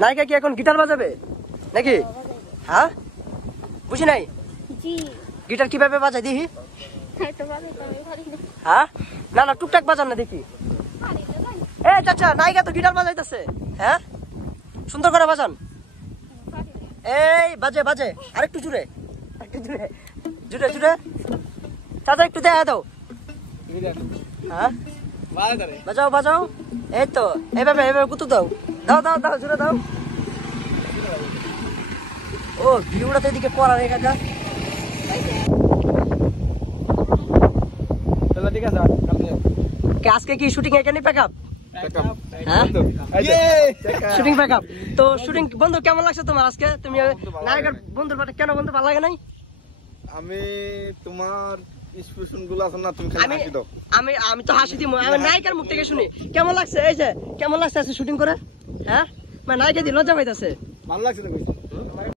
নায়িকা কি এখন গিটার বাজাবে নাকি? হ্যাঁ বুঝি নাই। গিটার কিভাবে বাজায় দেখি? হ্যাঁ না না টুকটাক বাজান না দেখি। এ চাচা নায়িকা তো গিটার বাজাইতেছে। হ্যাঁ সুন্দর করে বাজান। এই বাজে বাজে আরেকটু জুড়ে জুড়ে জুড়ে চাচা একটু দেখা দাও। হ্যাঁ বাজাও বাজাও। এই তো এইভাবে এইভাবে কুতু দাও দাও দাও দাও জুড়ে দাও। ও ভিউটা তো এদিকে পড়া রেখা যা। আজকে কি শুটিং এখানে প্যাকআপ? Shooting pack up. তো শুটিং বন্ধু কেমন লাগছে তোমার আজকে? তুমি নায়িকার বন্ধুর পাশে কেন বন্ধু ভালো লাগে নাই? আমি তোমার এক্সপ্রেশন গুলো আছে না, তুমি খালি হাসি দাও। আমি তো হাসি দিই, আমি নায়িকার মুখ থেকে শুনি কেমন লাগছে। এই যে কেমন লাগছে আজকে শুটিং করে? হ্যাঁ মানে নায়িকা দিয়ে লজ্জা পাইতেছে। ভালো লাগছে তো?